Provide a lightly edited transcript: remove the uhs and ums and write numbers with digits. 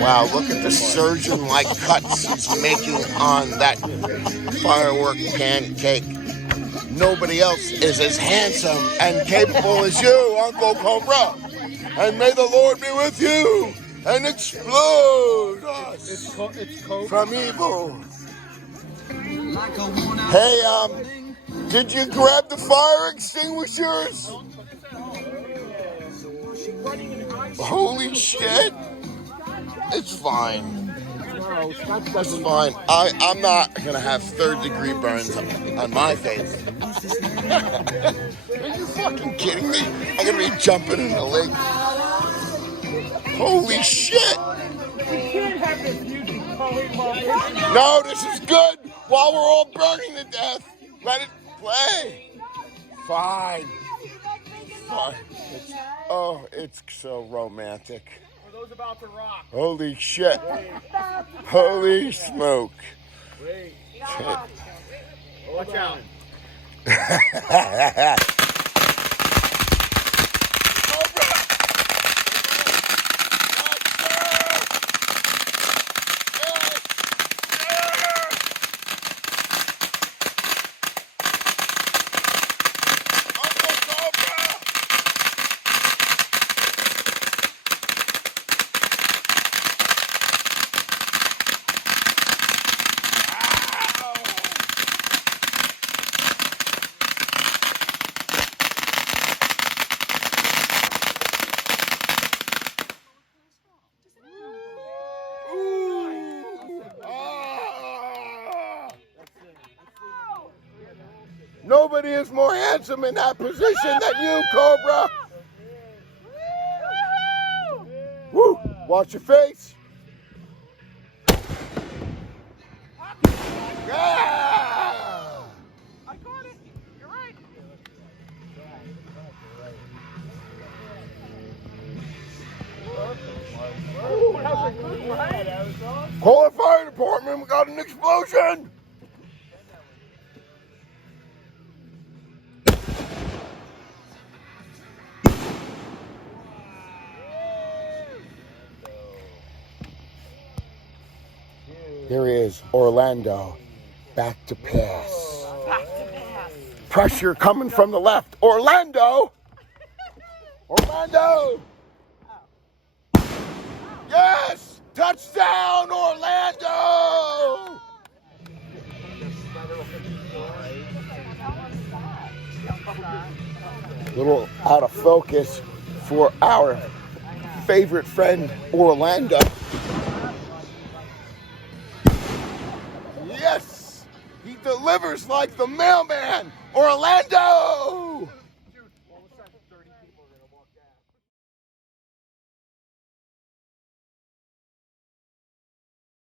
Wow, look at the surgeon-like cuts he's making on that firework pancake. Nobody else is as handsome and capable as you, Uncle Cobra. And may the Lord be with you and explode us It's Cobra. from evil. Hey, did you grab the fire extinguishers? Holy shit. It's fine. It's fine. I'm not going to have third-degree burns on my face. Are you fucking kidding me? I'm going to be jumping in the lake. Holy shit. We can't have this music going while No, this is good. While we're all burning to death, let it play. Fine. Fine. It's so romantic. Are those about to rock? Holy shit. Holy smoke. Wait. Watch out. Nobody is more handsome in that position than you, Cobra. Woo! Watch your face. Yeah! I got it. You're right. Ooh, that was a good one. That was awesome. Call the fire department. We got an explosion. Here he is, Orlando, back to pass. Back to pass. Pressure coming from the left. Orlando! Orlando! Yes! Touchdown, Orlando! Little out of focus for our favorite friend, Orlando. Yes! He delivers like the mailman, Orlando!